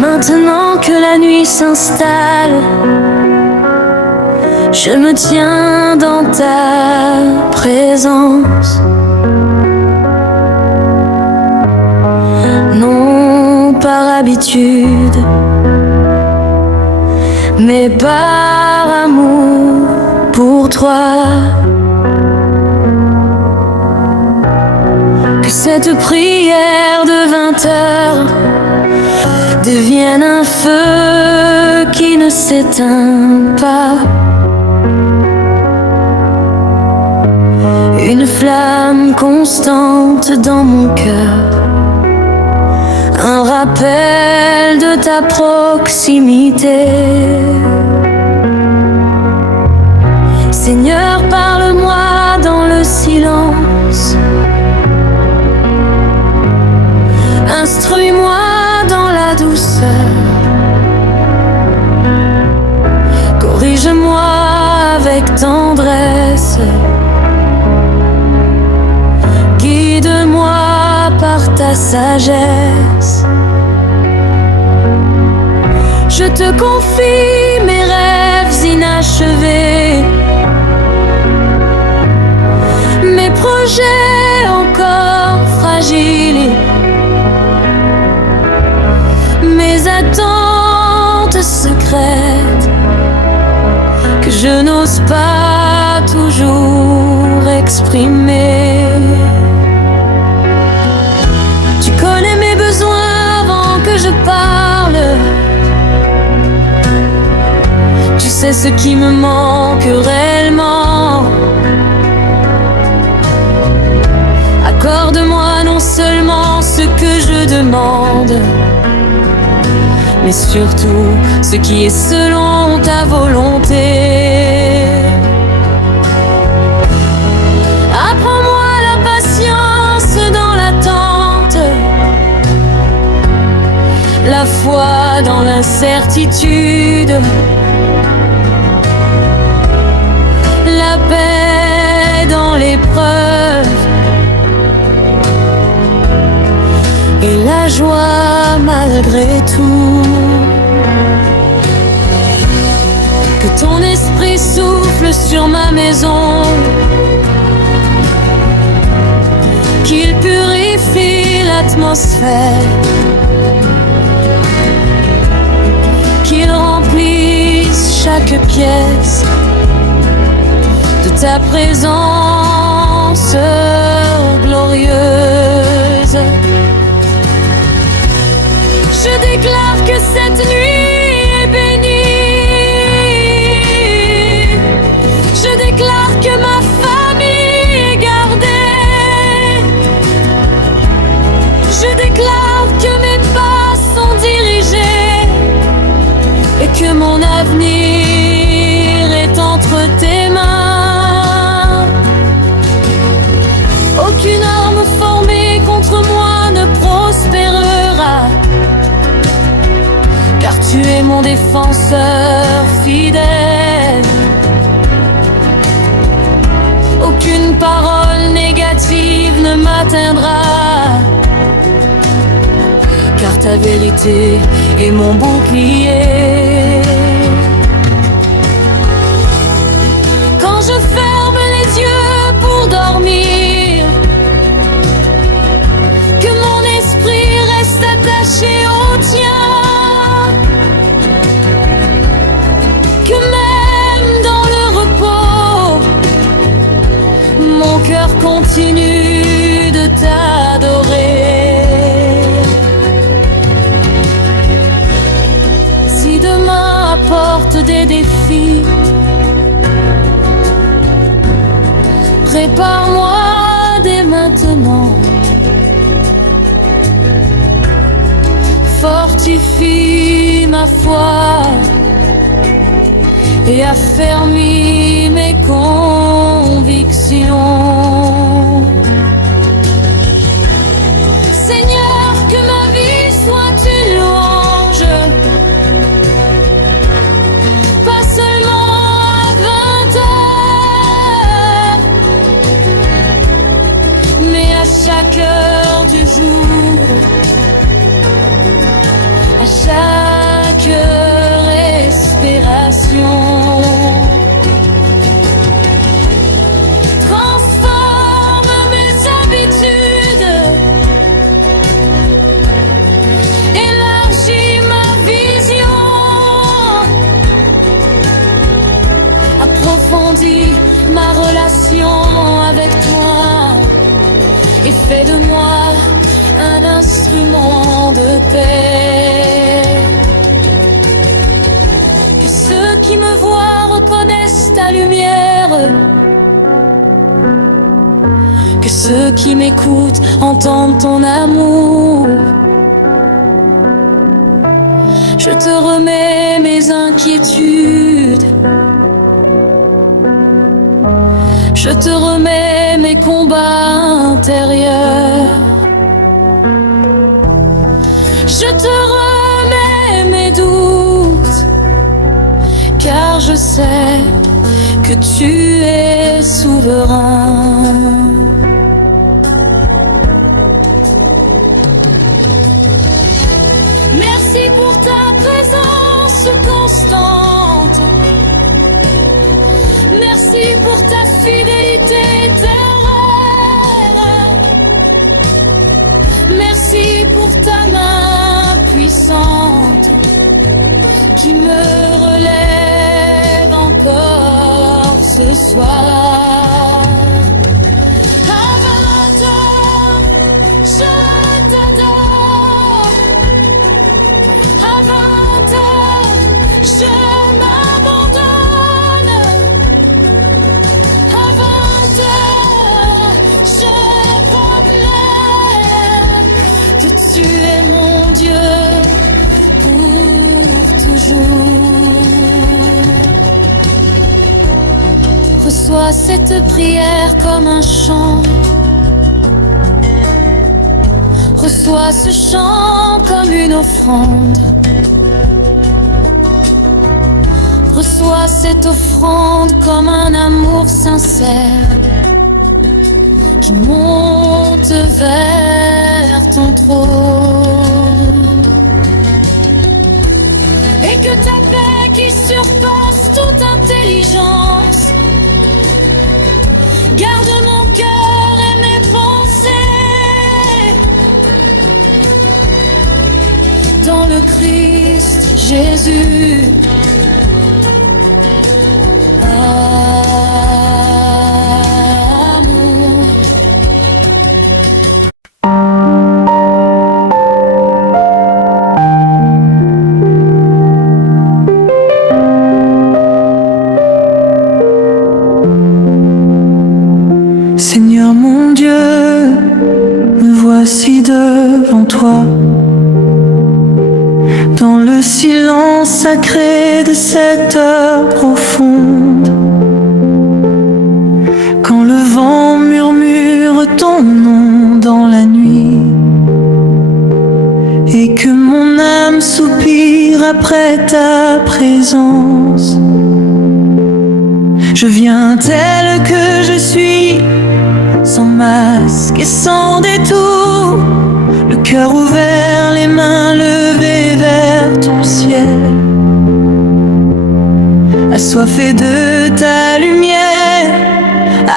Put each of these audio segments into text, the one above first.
Maintenant que la nuit s'installe, je me tiens dans ta présence. Non par habitude, mais par amour pour toi. Que cette prière de 20 heures devienne un feu qui ne s'éteint pas, une flamme constante dans mon cœur, un rappel de ta proximité. Seigneur, parle-moi dans le silence, instruis-moi dans la douceur, corrige-moi avec tendresse, guide-moi par ta sagesse. Je te confie mes rêves inachevés, mes projets encore fragiles, mes attentes secrètes que je n'ose pas toujours exprimer. Tu connais mes besoins avant que je parle, tu sais ce qui me manque réellement. Accorde-moi non seulement ce que je demande, mais surtout ce qui est selon ta volonté. Apprends-moi la patience dans l'attente, la foi dans l'incertitude, la paix dans l'épreuve et la joie malgré tout. Que ton esprit souffle sur ma maison, qu'il purifie l'atmosphère, qu'il remplisse chaque pièce de ta présence glorieuse. Je déclare que cette nuit est bénie. Je déclare que ma famille est gardée. Je déclare que mes pas sont dirigés et que mon avenir est entre tes mains. Aucune arme formée contre moi ne prospérera, car tu es mon défenseur fidèle. Aucune parole négative ne m'atteindra, car ta vérité est mon bouclier. Quand je ferme les yeux pour dormir, que mon esprit reste attaché au tien, que même dans le repos, mon cœur continue de t'adorer. Si demain apporte des défis, prépare-moi dès maintenant. Fortifie ma foi et affermis mes convictions. Seigneur, que ma vie soit une louange, pas seulement à 20 heures, mais à chaque heure. chaque respiration. Transforme mes habitudes, élargis ma vision, approfondis ma relation avec toi et fais de moi un instrument de paix. Que ceux qui me voient reconnaissent ta lumière, que ceux qui m'écoutent entendent ton amour. Je te remets mes inquiétudes, je te remets mes combats intérieurs, je te remets mes doutes, car je sais que tu es souverain. Merci pour ta présence constante, merci pour ta fidélité éternelle, merci pour ta main puissante qui me relève encore ce soir. Avatar, je t'adore. Avatar, je m'abandonne. Avatar, je proclame que tu es mon Dieu pour toujours. Reçois cette prière comme un chant, reçois ce chant comme une offrande, reçois cette offrande comme un amour sincère qui monte vers ton trône. Et que ta paix qui surpasse toute intelligence garde mon cœur et mes pensées dans le Christ Jésus. Amour. Seigneur mon Dieu, me voici devant toi, dans le silence sacré de cette heure profonde. Quand le vent murmure ton nom dans la nuit, et que mon âme soupire après ta présence, je viens tel que je suis, sans masque et sans détour, le cœur ouvert, les mains levées vers ton ciel, assoiffé de ta lumière,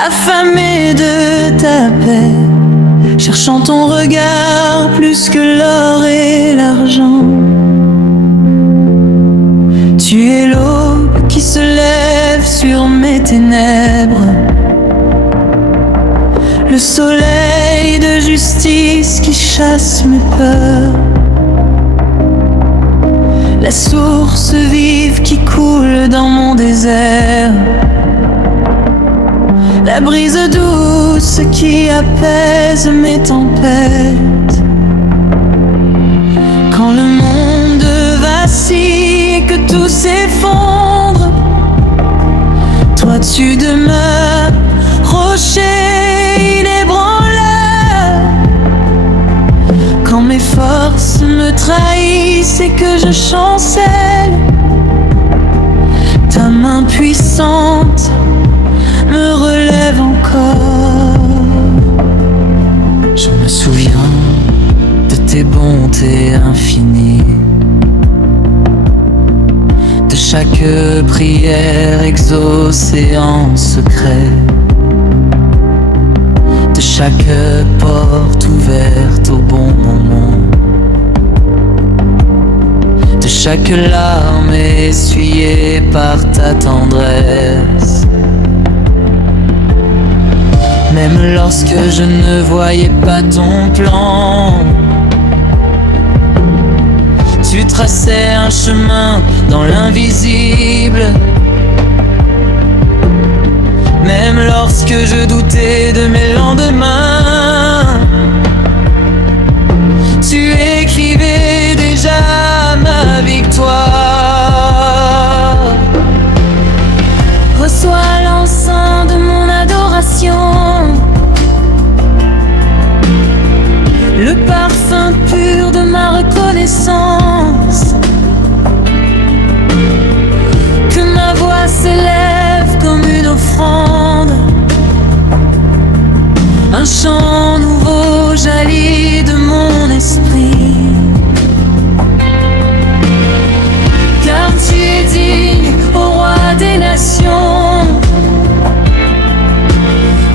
affamé de ta paix, cherchant ton regard plus que l'or et l'argent. Tu es l'aube qui se lève sur mes ténèbres, le soleil de justice qui chasse mes peurs, la source vive qui coule dans mon désert, la brise douce qui apaise mes tempêtes. Quand le monde vacille et que tout s'effondre, toi tu demeures, rocher inébranlable. Quand mes forces me trahissent et que je chancelle, ta main puissante me relève encore. Je me souviens de tes bontés infinies, chaque prière exaucée en secret, de chaque porte ouverte au bon moment, de chaque larme essuyée par ta tendresse. Même lorsque je ne voyais pas ton plan, tu traçais un chemin dans l'invisible. Même lorsque je doutais de mes lendemains, tu écrivais déjà ma victoire. Reçois l'encens de mon adoration, le parfum pur de ma reconnaissance. Que ma voix s'élève comme une offrande, un chant nouveau jaillit de mon esprit. Car tu es digne, ô roi des nations,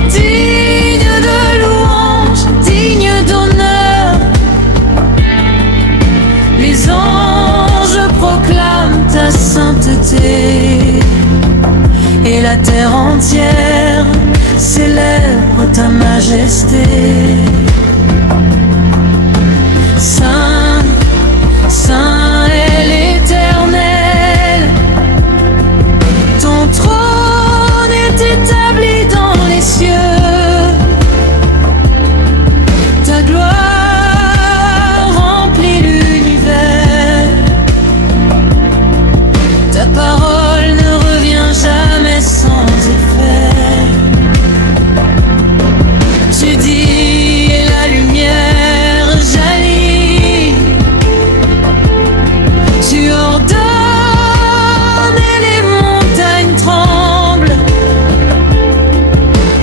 digne de louange, digne d'honneur. Les anges proclament ta sainteté, et la terre entière célèbre ta majesté. Saint, Saint est l'Éternel, ton trône est établi dans les cieux. Ta gloire remplit l'univers, ta parole ne revient jamais sans effet. Tu dis et la lumière jaillit, tu ordonnes et les montagnes tremblent,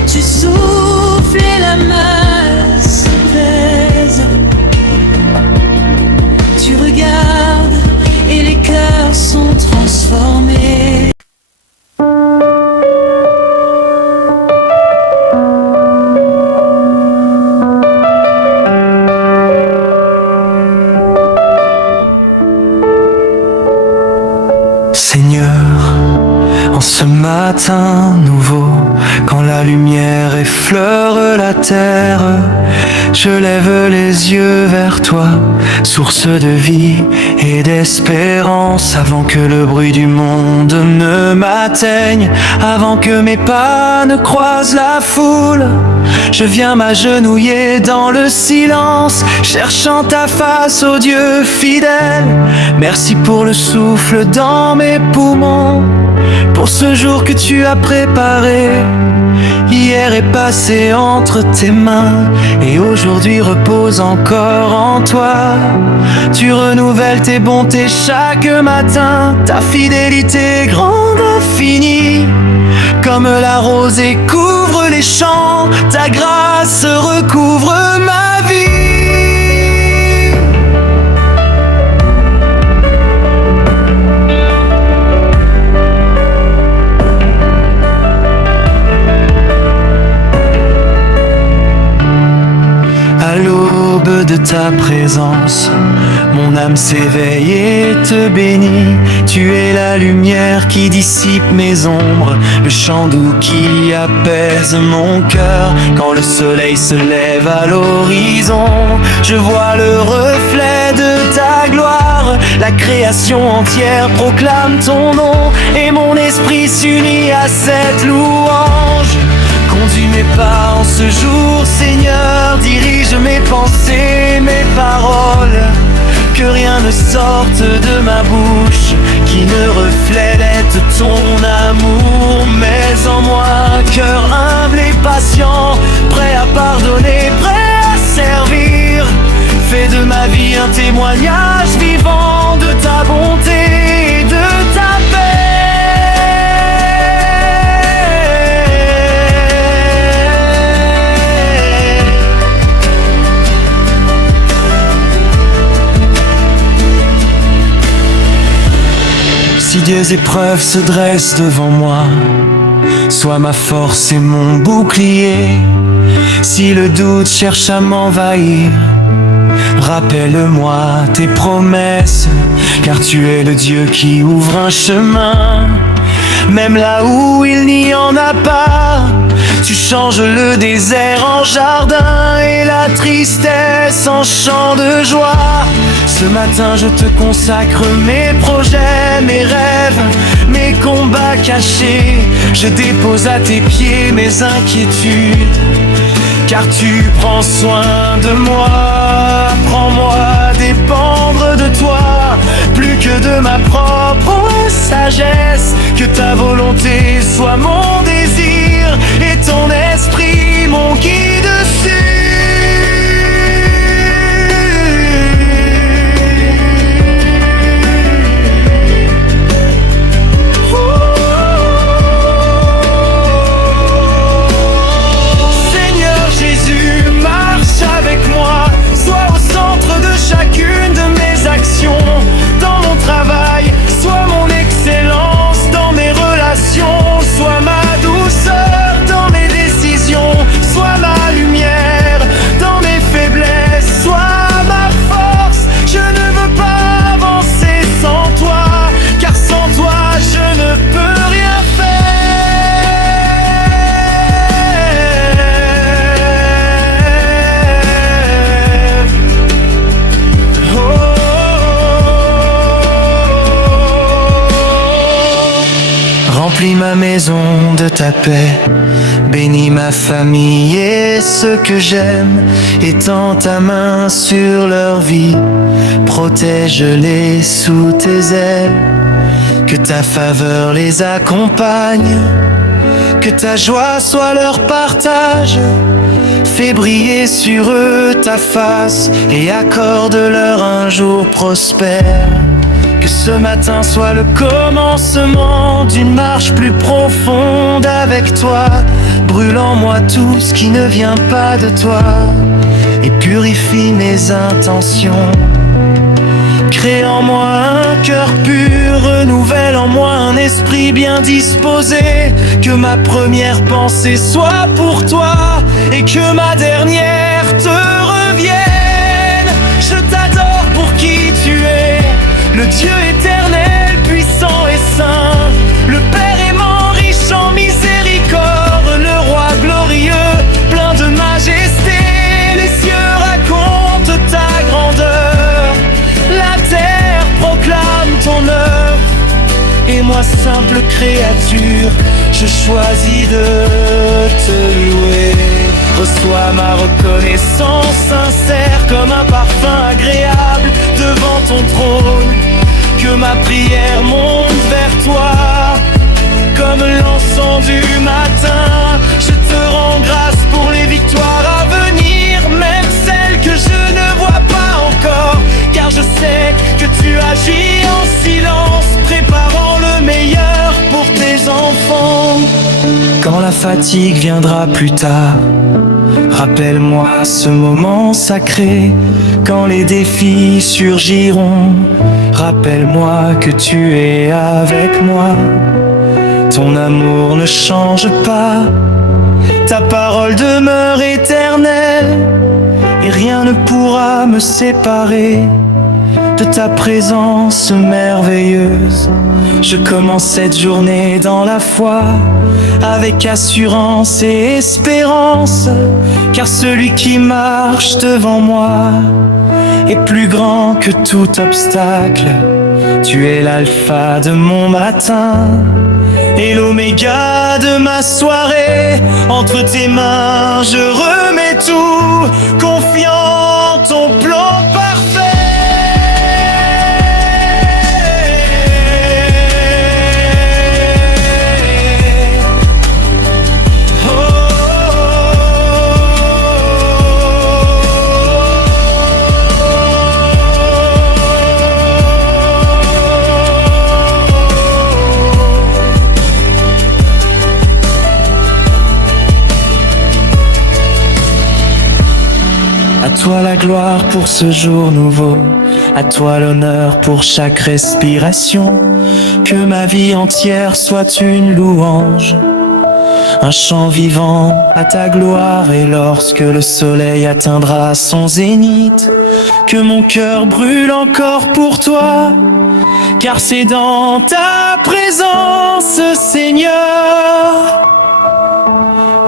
tu souffles et la mer s'apaise, tu regardes et les cœurs sont transformés. Seigneur, en ce matin nouveau, quand la lumière effleure la terre, je lève les yeux vers toi, source de vie et d'espérance. Avant que le bruit du monde ne m'atteigne, avant que mes pas ne croisent la foule, je viens m'agenouiller dans le silence, cherchant ta face, ô Dieu fidèle. Merci pour le souffle dans mes poumons, pour ce jour que tu as préparé. Hier est passé entre tes mains, et aujourd'hui repose encore en toi. Tu renouvelles tes bontés chaque matin, ta fidélité grande infinie. Comme la rosée couvre les champs, ta grâce recouvre ma vie. À l'aube de ta présence, mon âme s'éveille et te bénit. Tu es la lumière qui dissipe mes ombres, le chant doux qui apaise mon cœur. Quand le soleil se lève à l'horizon, je vois le reflet de ta gloire. La création entière proclame ton nom, et mon esprit s'unit à cette louange. Conduis mes pas en ce jour, Seigneur, dirige mes pensées, mes paroles. Que rien ne sorte de ma bouche qui ne reflète ton amour. Mais en moi, cœur humble et patient, prêt à pardonner, prêt à servir. Fais de ma vie un témoignage vivant de ta bonté et de ta paix. Si d'insidieuses épreuves se dressent devant moi. Sois ma force et mon bouclier. Si le doute cherche à m'envahir, rappelle-moi tes promesses, car tu es le Dieu qui ouvre un chemin, même là où il n'y en a pas. Tu changes le désert en jardin et la tristesse en chant de joie. Ce matin je te consacre mes projets, mes rêves, mes combats cachés. Je dépose à tes pieds mes inquiétudes, car tu prends soin de moi. Prends-moi à dépendre de toi, plus que de ma propre sagesse. Que ta volonté soit mon désir et ton esprit mon guide sûr. Seigneur Jésus, marche avec moi, sois au centre de chacune de mes actions. Dans mon travail, sois mon excellence, dans mes relations, sois ma douceur dans mes décisions, sois ma lumière dans mes faiblesses, sois ma force. Je ne veux pas avancer sans toi, car sans toi je ne peux rien faire. Remplis ma maison de ta paix, bénis ma famille et ceux que j'aime, étends ta main sur leur vie, protège-les sous tes ailes, que ta faveur les accompagne, que ta joie soit leur partage. Fais briller sur eux ta face et accorde-leur un jour prospère. Que ce matin soit le commencement d'une marche plus profonde avec toi. Brûle en moi tout ce qui ne vient pas de toi et purifie mes intentions. Crée en moi un cœur pur, renouvelle en moi un esprit bien disposé. Que ma première pensée soit pour toi et que ma dernière te revienne. Je t'adore pour qui tu es, le Dieu éternel, puissant et saint, le Père aimant, riche en miséricorde, le Roi glorieux, plein de majesté. Les cieux racontent ta grandeur, la terre proclame ton œuvre, et moi simple créature, je choisis de te louer. Reçois ma reconnaissance sincère comme un parfum agréable devant ton trône. Que ma prière monte vers toi comme l'encens du matin. Je te rends grâce pour les victoires à venir, même celles que je ne vois pas encore, car je sais que tu agis en silence, préparant le meilleur pour tes enfants. Quand la fatigue viendra plus tard, rappelle-moi ce moment sacré. Quand les défis surgiront, rappelle-moi que tu es avec moi. Ton amour ne change pas, ta parole demeure éternelle, et rien ne pourra me séparer de ta présence merveilleuse. Je commence cette journée dans la foi, avec assurance et espérance, car celui qui marche devant moi est plus grand que tout obstacle. Tu es l'alpha de mon matin et l'oméga de ma soirée. Entre tes mains je remets tout, confiant ton plan parfait. toi la gloire pour ce jour nouveau, à toi l'honneur pour chaque respiration. Que ma vie entière soit une louange, un chant vivant à ta gloire. Et lorsque le soleil atteindra son zénith, que mon cœur brûle encore pour toi, car c'est dans ta présence, Seigneur,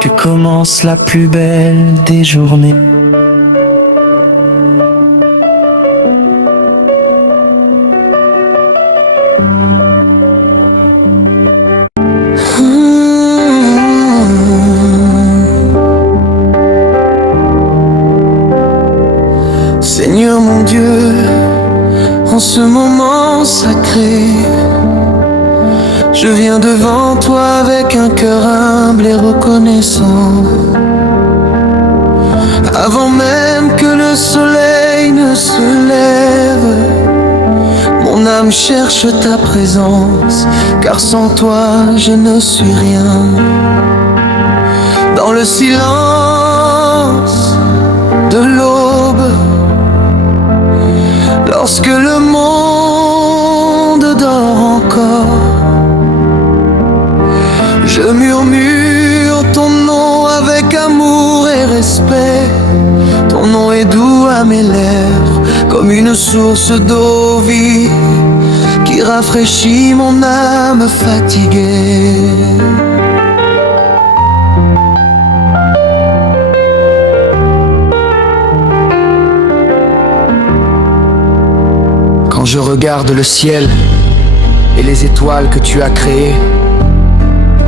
que commence la plus belle des journées. Seigneur mon Dieu, en ce moment sacré, je viens devant toi avec un cœur humble et reconnaissant. Avant même que le soleil ne se lève, mon âme cherche ta présence, car sans toi je ne suis rien. Dans le silence de l'aube, lorsque le monde dort encore, je murmure ton nom avec amour et respect. Ton nom est doux à mes lèvres, comme une source d'eau vive qui rafraîchit mon âme fatiguée. Quand je regarde le ciel et les étoiles que tu as créées,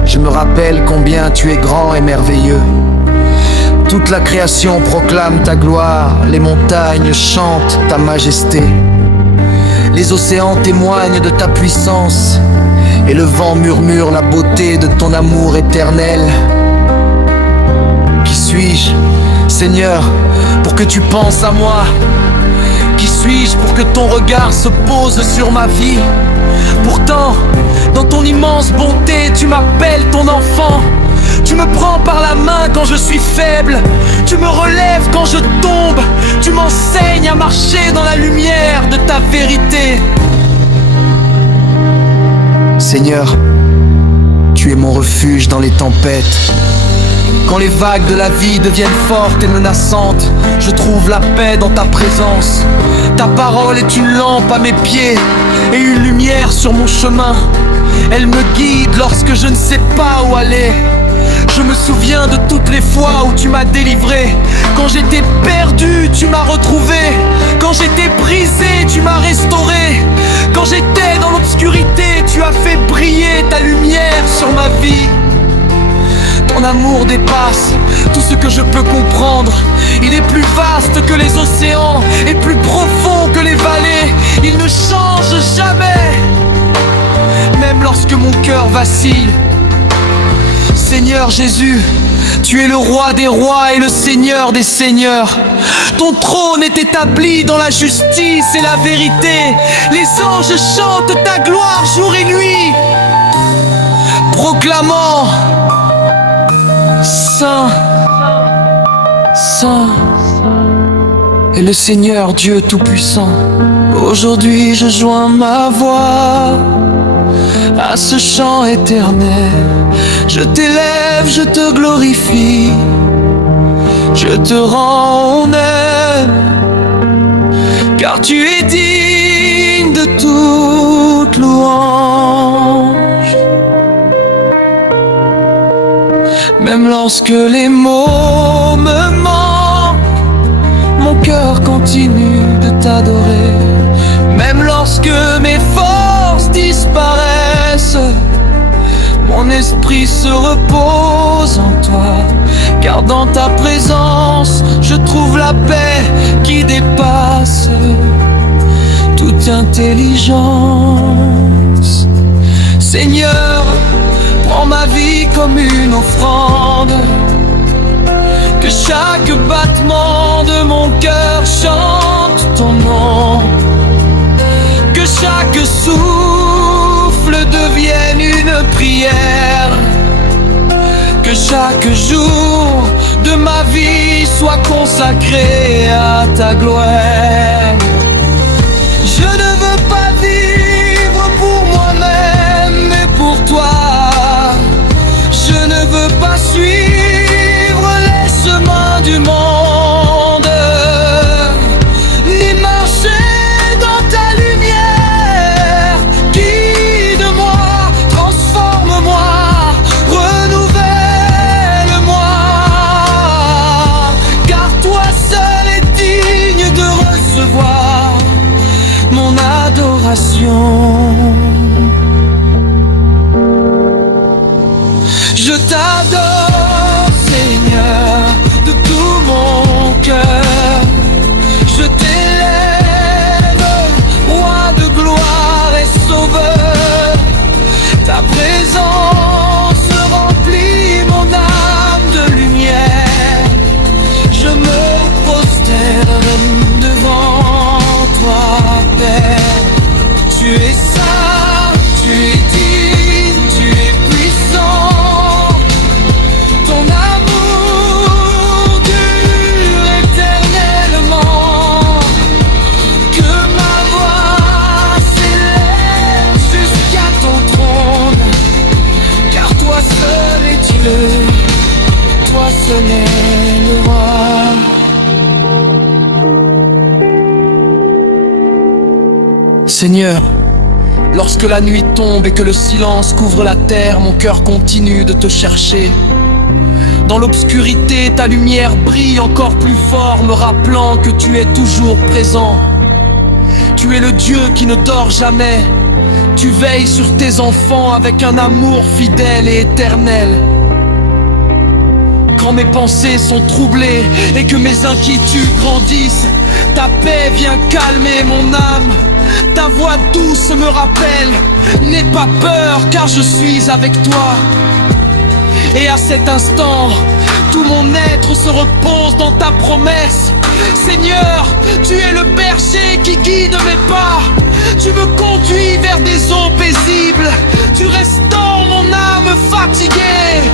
je me rappelle combien tu es grand et merveilleux. Toute la création proclame ta gloire, les montagnes chantent ta majesté. Les océans témoignent de ta puissance et le vent murmure la beauté de ton amour éternel. Qui suis-je, Seigneur, pour que tu penses à moi? Qui suis-je pour que ton regard se pose sur ma vie? Pourtant, dans ton immense bonté, tu m'appelles ton enfant. Tu me prends par la main quand je suis faible, tu me relèves quand je tombe, tu m'enseignes à marcher dans la lumière de ta vérité. Seigneur, tu es mon refuge dans les tempêtes. Quand les vagues de la vie deviennent fortes et menaçantes, je trouve la paix dans ta présence. Ta parole est une lampe à mes pieds et une lumière sur mon chemin. Elle me guide lorsque je ne sais pas où aller. Je me souviens de toutes les fois où tu m'as délivré. Quand j'étais perdu, tu m'as retrouvé. Quand j'étais brisé, tu m'as restauré. Quand j'étais dans l'obscurité, tu as fait briller ta lumière sur ma vie. Ton amour dépasse tout ce que je peux comprendre. Il est plus vaste que les océans et plus profond que les vallées. Il ne change jamais, même lorsque mon cœur vacille. Seigneur Jésus, tu es le roi des rois et le seigneur des seigneurs. Ton trône est établi dans la justice et la vérité. Les anges chantent ta gloire jour et nuit, proclamant: Saint, Saint est le Seigneur Dieu Tout-Puissant. Aujourd'hui je joins ma voix à ce chant éternel. Je t'élève, je te glorifie, je te rends honneur, car tu es digne de toute louange. Même lorsque les mots me manquent, mon cœur continue de t'adorer. Même lorsque mes forces disparaissent, mon esprit se repose en toi, car dans ta présence, je trouve la paix qui dépasse toute intelligence. Seigneur, prends ma vie comme une offrande, que chaque battement de mon cœur chante ton nom, que chaque souffle devienne une prière, que chaque jour de ma vie soit consacré à ta gloire. Je ne veux pas vivre pour moi-même, mais pour toi. Je ne veux pas suivre les chemins du monde, ni marcher dans ta lumière. Guide-moi, transforme-moi, renouvelle-moi, car toi seul es digne de recevoir mon adoration. Je t'adore, Seigneur, de tout mon cœur. Je t'élève, roi de gloire et sauveur. Ta présence remplit mon âme de lumière. Je me prosterne devant toi, Père. Tu es saint, tu es digne, tu es puissant. Ton amour dure éternellement. Que ma voix s'élève jusqu'à ton trône, car toi seul es Dieu, toi seul est le roi. Seigneur, lorsque la nuit tombe et que le silence couvre la terre, mon cœur continue de te chercher. Dans l'obscurité, ta lumière brille encore plus fort, me rappelant que tu es toujours présent. Tu es le Dieu qui ne dort jamais. Tu veilles sur tes enfants avec un amour fidèle et éternel. Quand mes pensées sont troublées et que mes inquiétudes grandissent, ta paix vient calmer mon âme. Ta voix douce me rappelle: n'aie pas peur, car je suis avec toi. Et à cet instant, tout mon être se repose dans ta promesse. Seigneur, tu es le berger qui guide mes pas. Tu me conduis vers des eaux paisibles. Tu restaures mon âme fatiguée.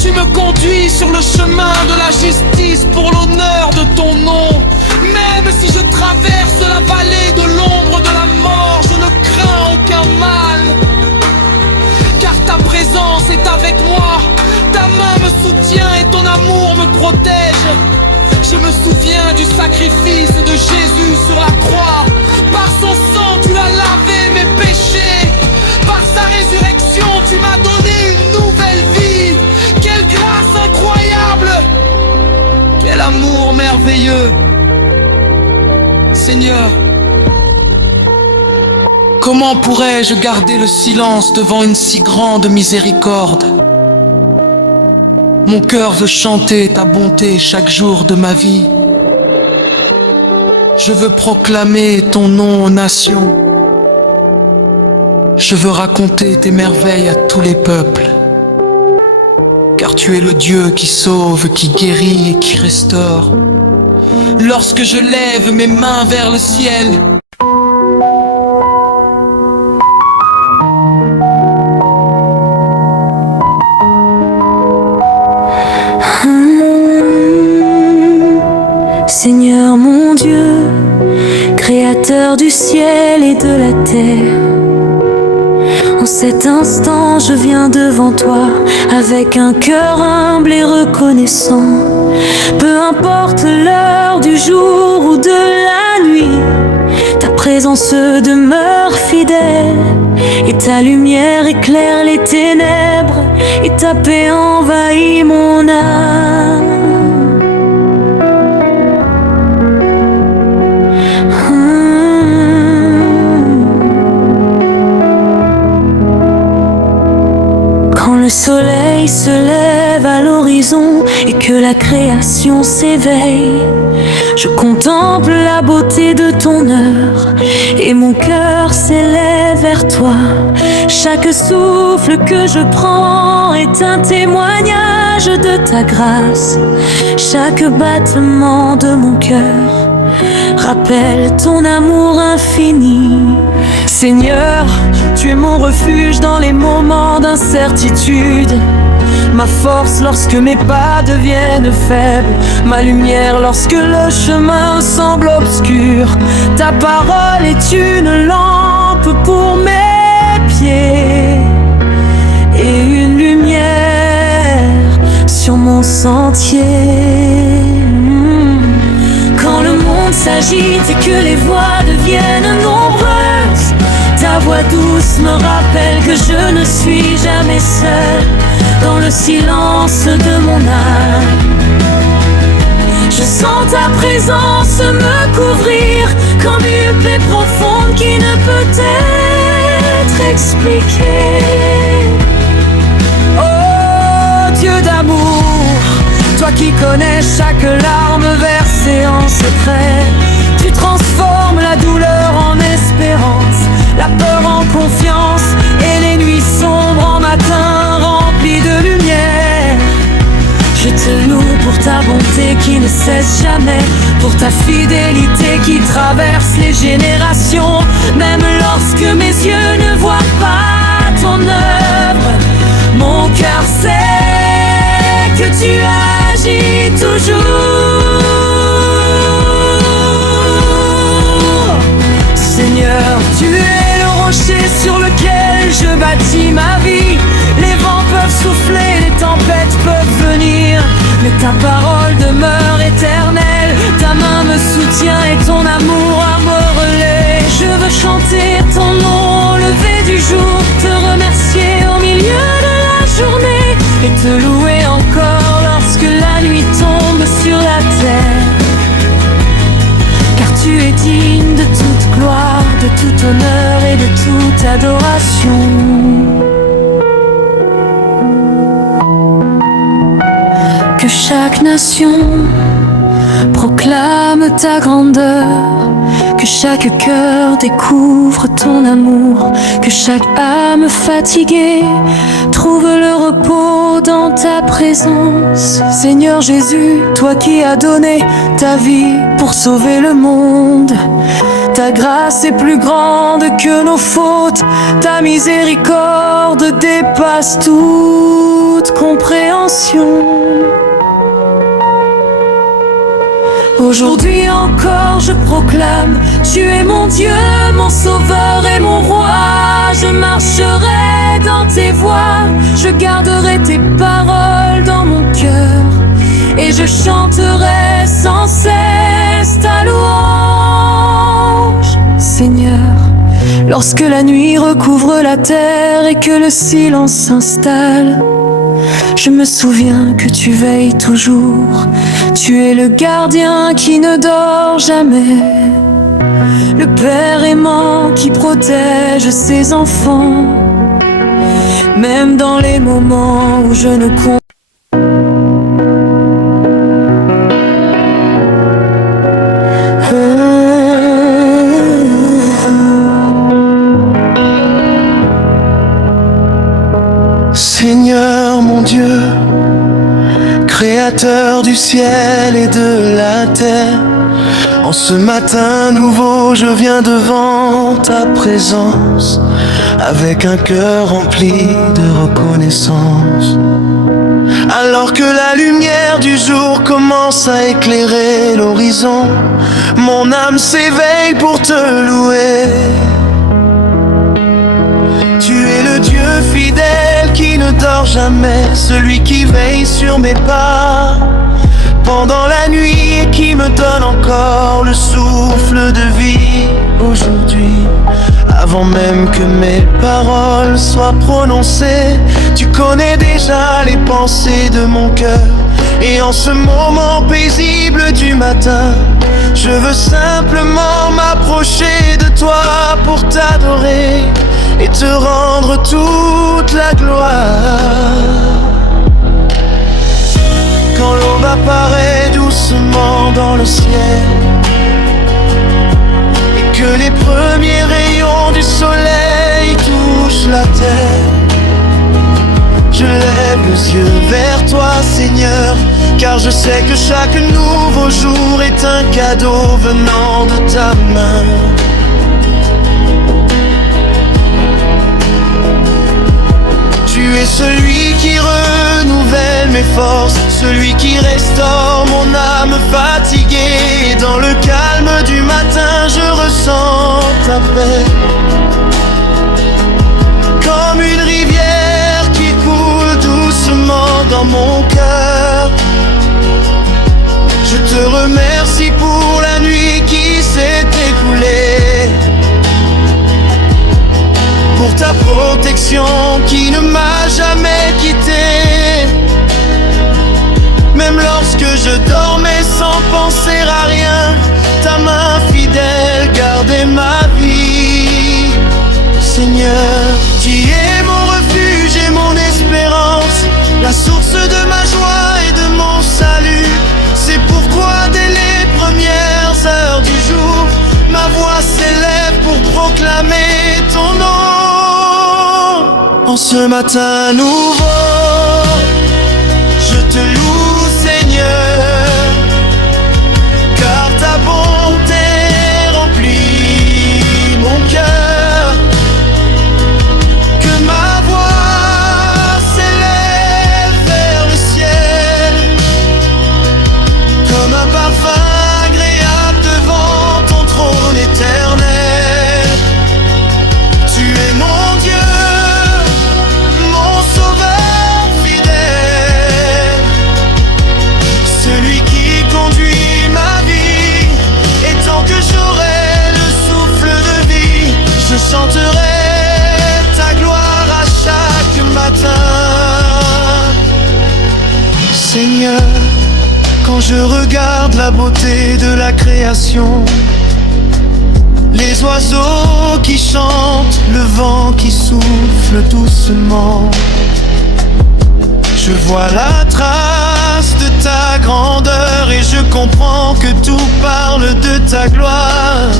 Tu me conduis sur le chemin de la justice pour l'honneur de ton nom. Même si je traverse la vallée de l'ombre de la mort, je ne crains aucun mal, car ta présence est avec moi. Ta main me soutient et ton amour me protège. Je me souviens du sacrifice de Jésus sur la croix. Par son sang tu as lavé mes péchés. Par sa résurrection tu m'as donné une nouvelle vie. Quelle grâce incroyable! Quel amour merveilleux! Seigneur, comment pourrais-je garder le silence devant une si grande miséricorde? Mon cœur veut chanter ta bonté chaque jour de ma vie. Je veux proclamer ton nom aux nations. Je veux raconter tes merveilles à tous les peuples. Car tu es le Dieu qui sauve, qui guérit et qui restaure. Lorsque je lève mes mains vers le ciel, Seigneur mon Dieu, créateur du ciel et de la terre, en cet instant je viens devant toi avec un cœur humble et reconnaissant. Peu importe l'heure du jour ou de la nuit, ta présence demeure fidèle et ta lumière éclaire les ténèbres et ta paix envahit mon âme. Le soleil se lève à l'horizon et que la création s'éveille, je contemple la beauté de ton œuvre et mon cœur s'élève vers toi. Chaque souffle que je prends est un témoignage de ta grâce. Chaque battement de mon cœur rappelle ton amour infini. Seigneur, tu es mon refuge dans les moments d'incertitude. ma force lorsque mes pas deviennent faibles, ma lumière lorsque le chemin semble obscur. Ta parole est une lampe pour mes pieds et une lumière sur mon sentier. Quand le monde s'agite et que les voix deviennent nombreuses, ta voix douce me rappelle que je ne suis jamais seul dans le silence de mon âme. Je sens ta présence me couvrir comme une paix profonde qui ne peut être expliquée. Oh Dieu d'amour, toi qui connais chaque larme versée en secret, tu transformes la douleur en espérance, la peur en confiance et les nuits sombres en matin remplis de lumière. Je te loue pour ta bonté qui ne cesse jamais, pour ta fidélité qui traverse les générations. Même lorsque mes yeux ne voient pas ton œuvre, mon cœur sait que tu agis toujours. Seigneur, tu es le rocher sur lequel je bâtis ma vie. Les vents peuvent souffler, les tempêtes peuvent venir, mais ta parole demeure éternelle. Ta main me soutient et ton amour à me relaie. Je veux chanter ton nom au lever du jour, te remercier au milieu de la journée et te louer encore lorsque la nuit tombe sur la terre. Car tu es digne de toute gloire, de tout honneur et de toute adoration. Que chaque nation proclame ta grandeur, que chaque cœur découvre ton amour, que chaque âme fatiguée trouve le repos dans ta présence. Seigneur Jésus, toi qui as donné ta vie pour sauver le monde, ta grâce est plus grande que nos fautes, ta miséricorde dépasse toute compréhension. Aujourd'hui encore je proclame, tu es mon Dieu, mon sauveur et mon roi. Je marcherai dans tes voies, je garderai tes paroles dans mon cœur et je chanterai sans cesse ta louange. Seigneur, lorsque la nuit recouvre la terre et que le silence s'installe, je me souviens que tu veilles toujours. Tu es le gardien qui ne dort jamais, le Père aimant qui protège ses enfants, même dans les moments où je ne comprends. Seigneur mon Dieu, Créateur du ciel et de la terre, en ce matin nouveau je viens devant ta présence avec un cœur rempli de reconnaissance. Alors que la lumière du jour commence à éclairer l'horizon, mon âme s'éveille pour te louer. Tu es le Dieu fidèle qui ne dort jamais, celui qui veille sur mes pas pendant la nuit et qui me donne encore le souffle de vie aujourd'hui. Avant même que mes paroles soient prononcées, tu connais déjà les pensées de mon cœur. Et en ce moment paisible du matin, je veux simplement m'approcher de toi pour t'adorer et te rendre toute la gloire. Quand l'aube apparaît doucement dans le ciel et que les premiers rayons du soleil touchent la terre, je lève les yeux vers toi, Seigneur, car je sais que chaque nouveau jour est un cadeau venant de ta main. Tu es celui qui renouvelle mes forces, celui qui restaure mon âme fatiguée. Et dans le calme du matin, je ressens ta paix. Comme une rivière qui coule doucement dans mon cœur. Je te remercie pour la nuit qui s'est écoulée, pour ta protection qui ne m'a jamais quitté. Même lorsque je dormais sans penser à rien, ta main fidèle gardait ma vie. Seigneur, tu es mon refuge et mon espérance, la source de ma joie et de mon salut. C'est pourquoi dès les premières heures du jour, ma voix s'élève pour proclamer ton nom. En ce matin nouveau, je te loue, Seigneur, car ta bonté remplit mon cœur. Que ma voix s'élève vers le ciel, comme un parfum agréable devant ton trône éternel. Tu es mon Dieu, mon sauveur fidèle, celui qui conduit ma vie. Et tant que j'aurai le souffle de vie, je chanterai ta gloire à chaque matin. Seigneur, quand je regarde la beauté de la création, les oiseaux qui chantent, le vent qui souffle doucement, je vois la trace de ta grandeur et je comprends que tout parle de ta gloire.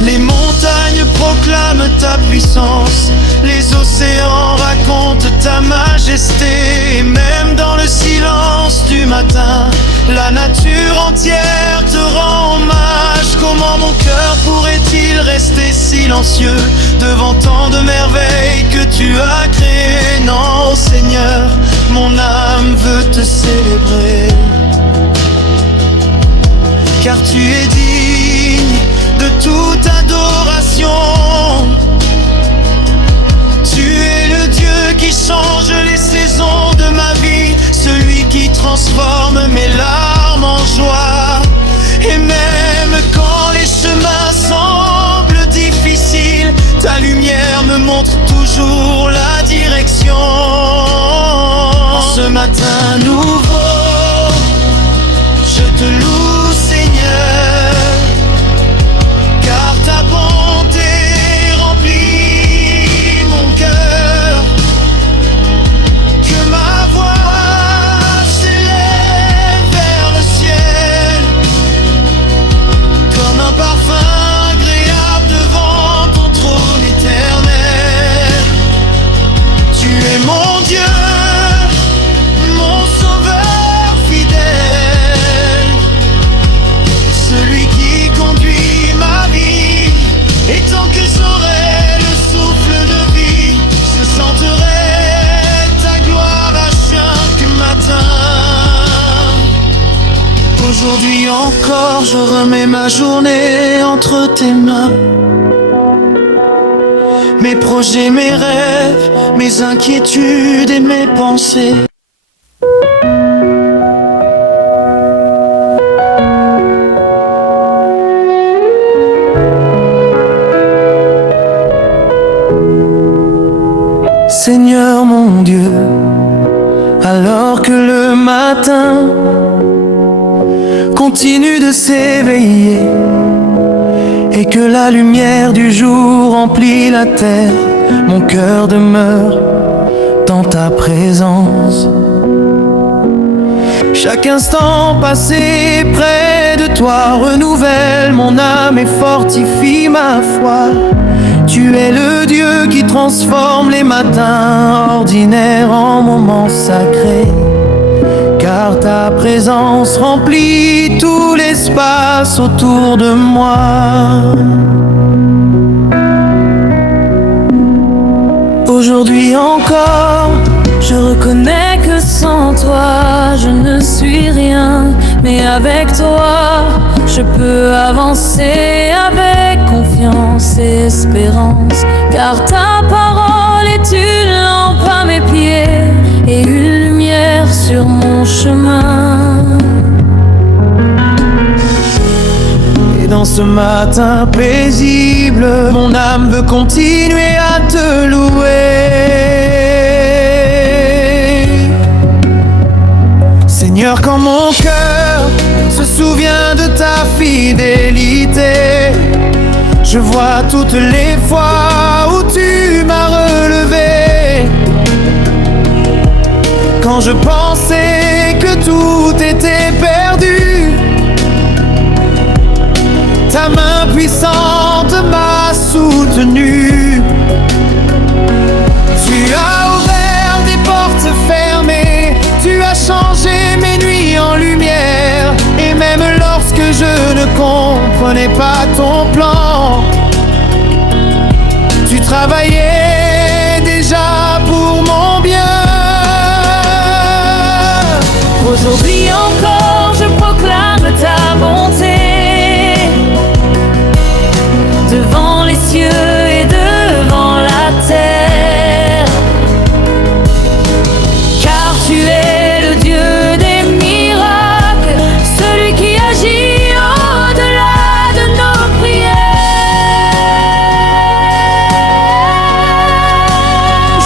Les montagnes proclament ta puissance, les océans racontent ta majesté. Et même dans le silence du matin, la nature entière te rend hommage. Comment mon cœur pourrait-il rester silencieux devant tant de merveilles que tu as créées? Non, Seigneur, mon âme veut te célébrer, car tu es digne de toute adoration. Tu es le Dieu qui change les saisons de ma vie, celui qui transforme mes larmes en joie. Et même quand les chemins semblent difficiles, ta lumière me montre toujours la direction. En ce matin nouveau, je te loue, Seigneur, car ta bonté remplit mon cœur. Que ma voix s'élève vers le ciel, comme un parfum agréable devant ton trône éternel. Tu es mon Dieu, mon sauveur fidèle, celui qui conduit ma vie. Et tant que j'aurai le souffle de vie, je chanterai ta gloire à chaque matin. Aujourd'hui encore, je remets ma journée entre tes mains. Mes projets, mes rêves, mes inquiétudes et mes pensées. Seigneur mon Dieu, alors que le matin continue de s'éveiller et que la lumière du jour remplit la terre, mon cœur demeure dans ta présence. Chaque instant passé près de toi renouvelle mon âme et fortifie ma foi. Tu es le Dieu qui transforme les matins ordinaires en moments sacrés, car car ta présence remplit tout l'espace autour de moi. Aujourd'hui encore, je reconnais que sans toi, je ne suis rien. Mais avec toi, je peux avancer avec confiance et espérance. Car ta parole est une lampe à mes pieds et une lumière sur mon chemin. Et dans ce matin paisible, mon âme veut continuer à te louer. Seigneur, quand mon cœur se souvient de ta fidélité, je vois toutes les fois où tu m'as relevé. Quand je pensais que tout était perdu, ta main puissante m'a soutenu. Tu as ouvert des portes fermées, tu as changé mes nuits en lumière. Et même lorsque je ne comprenais pas ton plan, tu travaillais déjà pour mon bien. Aujourd'hui encore, je proclame ta bonté devant les cieux et devant la terre. Car tu es le Dieu des miracles, celui qui agit au-delà de nos prières.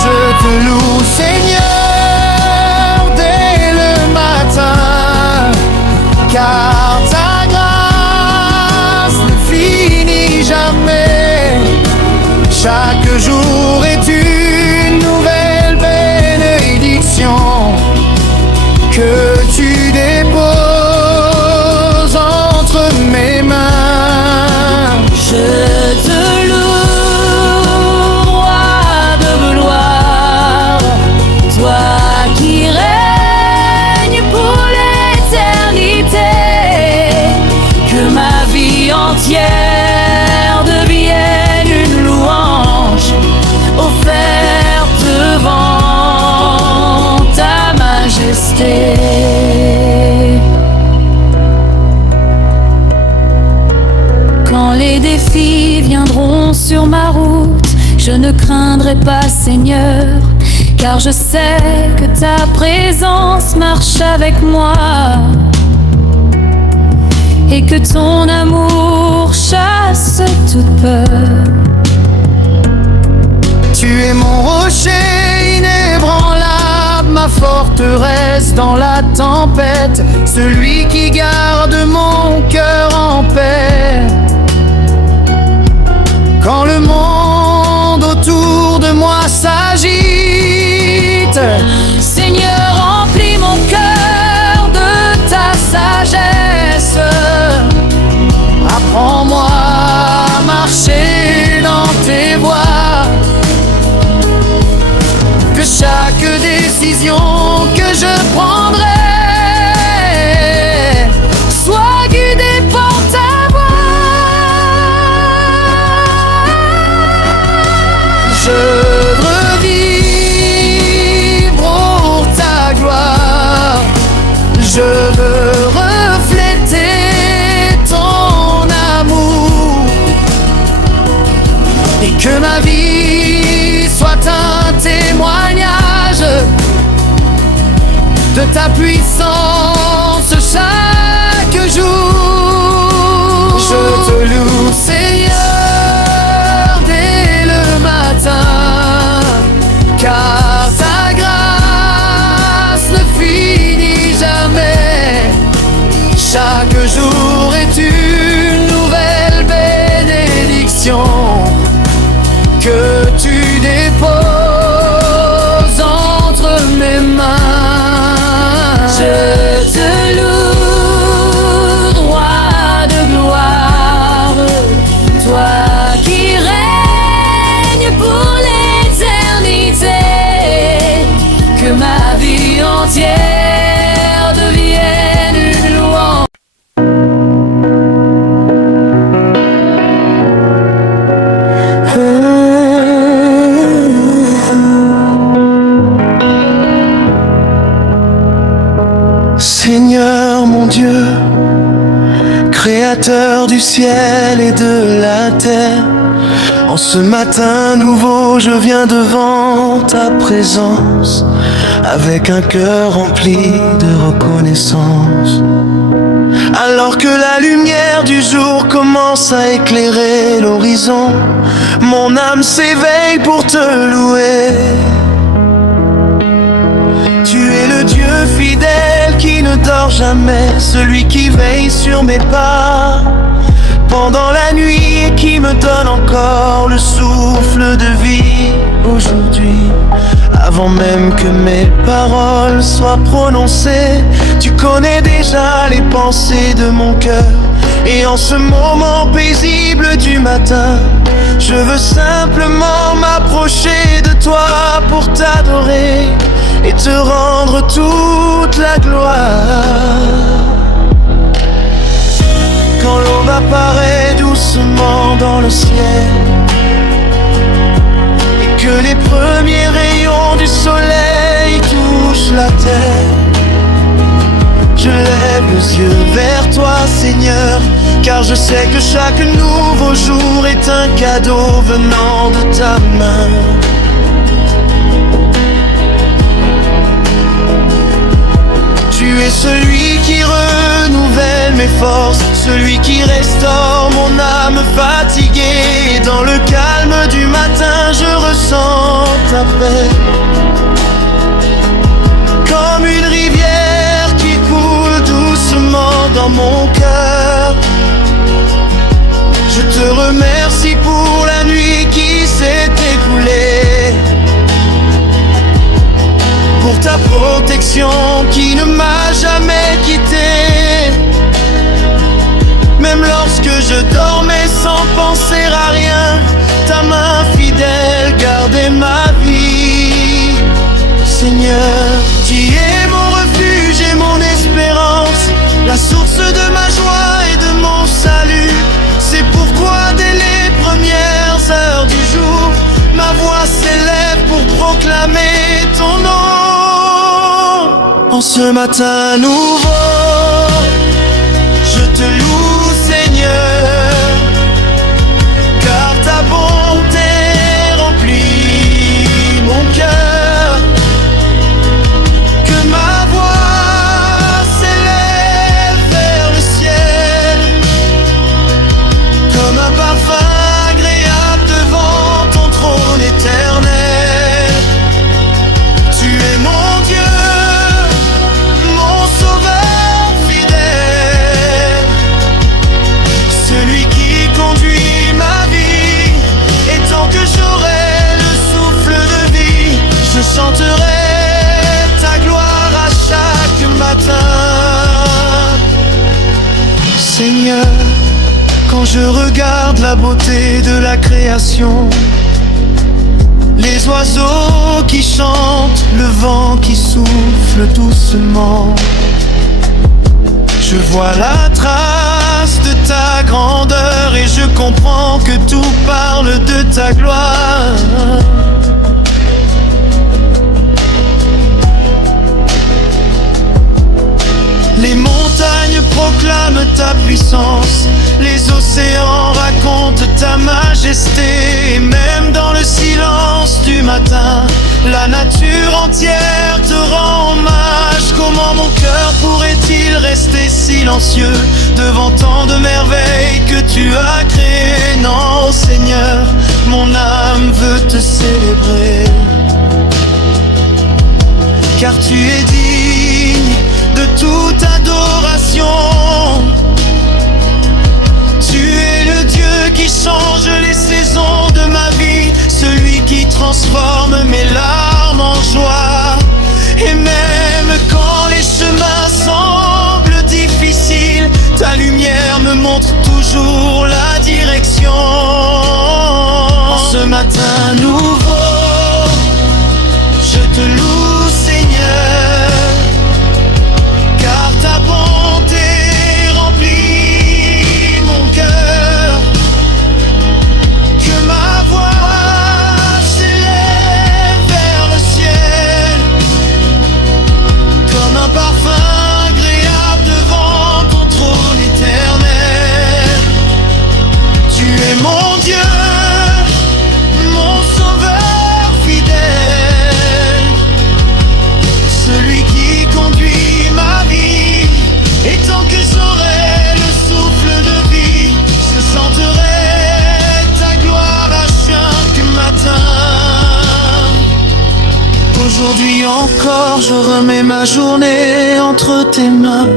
Je te loue, Seigneur, dès le matin, car ta grâce ne finit jamais. Chaque jour est une nouvelle bénédiction que tu déposes entre mes mains. Je te loue, roi de gloire, toi qui règnes pour l'éternité. Que ma vie entière devienne une louange offerte devant ta majesté. Quand les défis viendront sur ma route, je ne craindrai pas, Seigneur, car je sais que ta présence marche avec moi et que ton amour chasse toute peur. Tu es mon rocher inébranlable, ma forteresse dans la tempête, celui qui garde mon cœur en paix. Quand le monde autour de moi s'agite, Seigneur, remplis mon cœur de ta sagesse. apprends-moi à marcher dans tes voies. Que chaque décision que je prendrai soit guidée par ta voix. Je veux vivre pour ta gloire. Je veux refléter ton amour et que ma vie soit un témoignage de ta puissance chaque jour. Je te loue, Seigneur, dès le matin, car ta grâce ne finit jamais. Chaque jour est une nouvelle bénédiction que tu déposes entre mes mains. Je te loue, roi de gloire, toi qui règnes pour l'éternité. Que ma vie entière devienne Seigneur mon Dieu, Créateur du ciel et de la terre, en ce matin nouveau je viens devant ta présence, avec un cœur rempli de reconnaissance. Alors que la lumière du jour commence à éclairer l'horizon, mon âme s'éveille pour te louer. Tu es le Dieu fidèle qui ne dort jamais, celui qui veille sur mes pas pendant la nuit et qui me donne encore le souffle de vie aujourd'hui. Avant même que mes paroles soient prononcées, tu connais déjà les pensées de mon cœur. Et en ce moment paisible du matin, je veux simplement m'approcher de toi pour t'adorer et te rendre toute la gloire. Quand l'aube apparaît doucement dans le ciel et que les premiers rayons du soleil touchent la terre, je lève les yeux vers toi, Seigneur, car je sais que chaque nouveau jour est un cadeau venant de ta main. Tu es celui qui renouvelle mes forces, celui qui restaure mon âme fatiguée. Et dans le calme du matin, je ressens ta paix. Comme une rivière qui coule doucement dans mon cœur. Je te remercie pour la nuit qui s'est écoulée, pour ta protection qui ne m'a jamais quitté. Même lorsque je dormais sans penser à rien, ta main fidèle gardait ma vie. Seigneur, tu es mon refuge et mon espérance, la source de ma joie et de mon salut. C'est pourquoi dès les premières heures du jour, ma voix s'élève pour proclamer ton nom. En ce matin nouveau, je te loue, Seigneur, car ta bonté remplit mon cœur. Que ma voix s'élève vers le ciel, comme un parfum agréable devant ton trône éternel. Tu es mon Dieu, mon sauveur fidèle, celui qui conduit ma vie. Et tant que j'aurai le souffle de vie, je chanterai ta gloire à chaque matin. Seigneur, quand je regarde la beauté de la création, les oiseaux qui chantent, le vent qui souffle doucement, je vois la trace de ta grandeur et je comprends que tout parle de ta gloire. Les montagnes proclament ta puissance, les océans racontent ta majesté. Et même dans le silence du matin, la nature entière te rend hommage. Comment mon cœur pourrait-il rester silencieux devant tant de merveilles que tu as créées? Non, Seigneur, mon âme veut te célébrer, car tu es digne de toute adoration. Tu es le Dieu qui change les saisons de ma vie, celui qui transforme mes larmes en joie. Et même quand les chemins semblent difficiles, ta lumière me montre toujours la direction. En ce matin nouveau, je te loue, Seigneur, car ta bonté remplit mon cœur. Que ma voix s'élève vers le ciel, Aujourd'hui encore, je remets ma journée entre tes mains.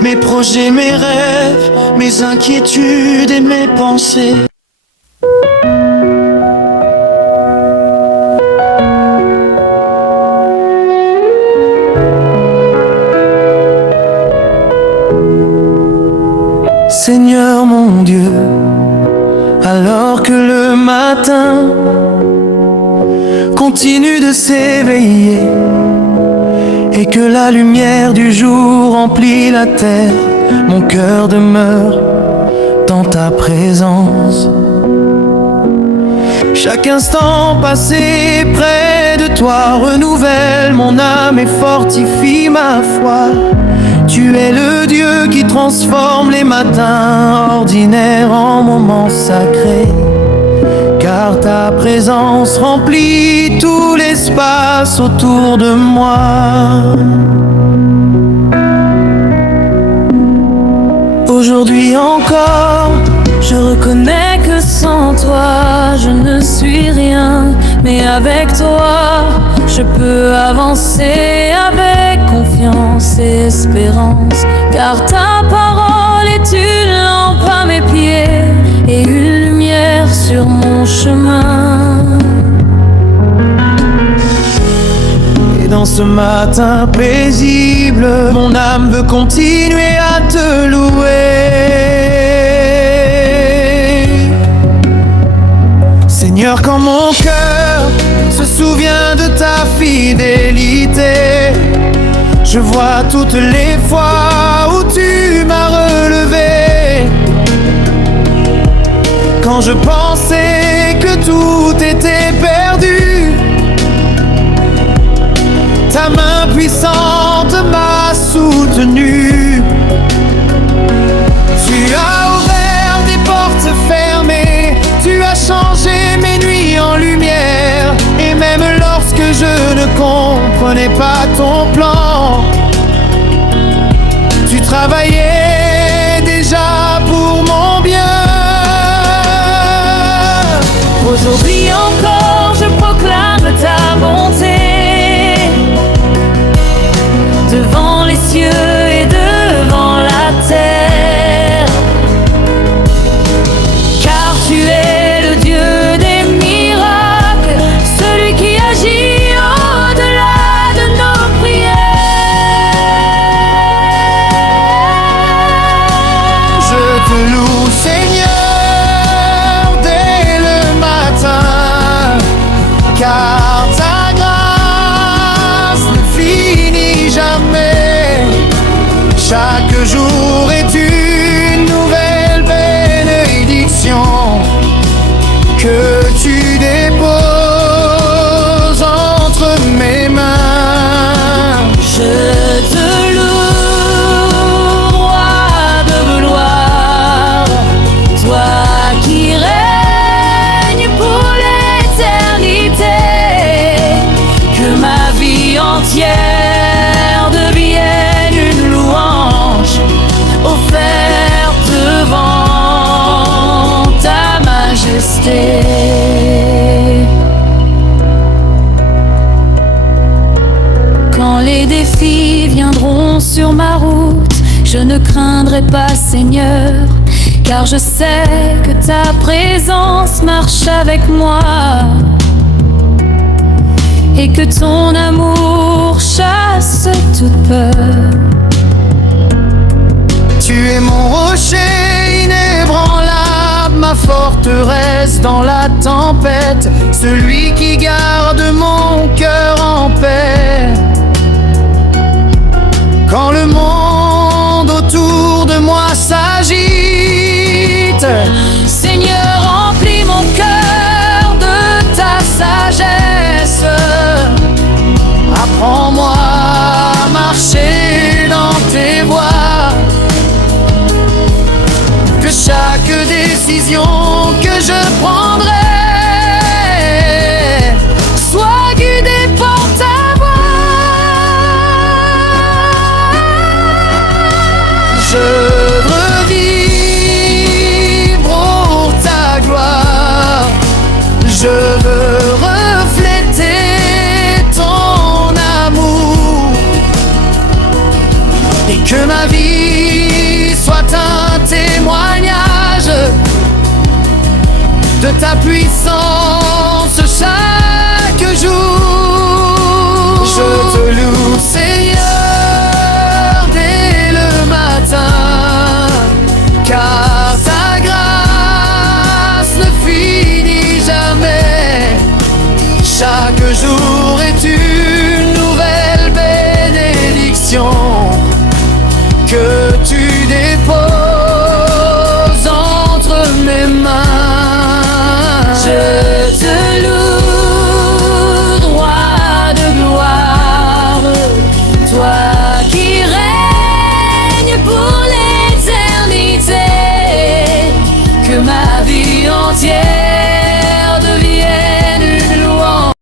Mes projets, mes rêves, mes inquiétudes et mes pensées. Seigneur mon Dieu, alors que le matin continue de s'éveiller et que la lumière du jour remplit la terre, mon cœur demeure dans ta présence. Chaque instant passé près de toi renouvelle mon âme et fortifie ma foi. Tu es le Dieu qui transforme les matins ordinaires en moments sacrés, car ta présence remplit tout l'espace autour de moi. Aujourd'hui encore, je reconnais que sans toi, je ne suis rien, mais avec toi, je peux avancer avec confiance et espérance, car ta parole est une lampe à mes pieds et une lumière sur mon chemin. Et dans ce matin paisible, mon âme veut continuer à te louer. Seigneur, quand mon cœur se souvient de ta fidélité, je vois toutes les fois où tu m'as relevé. Quand je pensais que tout était perdu, ta main puissante m'a soutenu. Tu as ouvert des portes fermées, tu as changé mes nuits en lumière. Et même lorsque je ne comprenais pas ton plan, tu travaillais déjà pour mon bien. Aujourd'hui encore, je proclame ta bonté devant les cieux et devant la terre, car tu es le Dieu des miracles, celui qui agit au-delà de nos prières. Je te loue, Seigneur, dès le matin, car ta grâce ne finit jamais. Chaque jour est une nouvelle bénédiction que tu déposes entre mes mains. Je te loue, roi de gloire, toi qui règnes pour l'éternité. Que ma vie entière devienne une louange offerte devant ta majesté. Quand les défis viendront sur ma route, je ne craindrai pas, Seigneur, car je sais que ta présence marche avec moi et que ton amour chasse toute peur. Tu es mon rocher inébranlable, ma forteresse dans la tempête, celui qui garde mon cœur en paix. Quand le monde autour de moi s'agite, Seigneur, remplis mon cœur de ta sagesse. Apprends-moi à marcher dans tes voies, que chaque décision que je prendrai soit guidée par ta voix. Je veux vivre pour ta gloire, je veux refléter de ta puissance.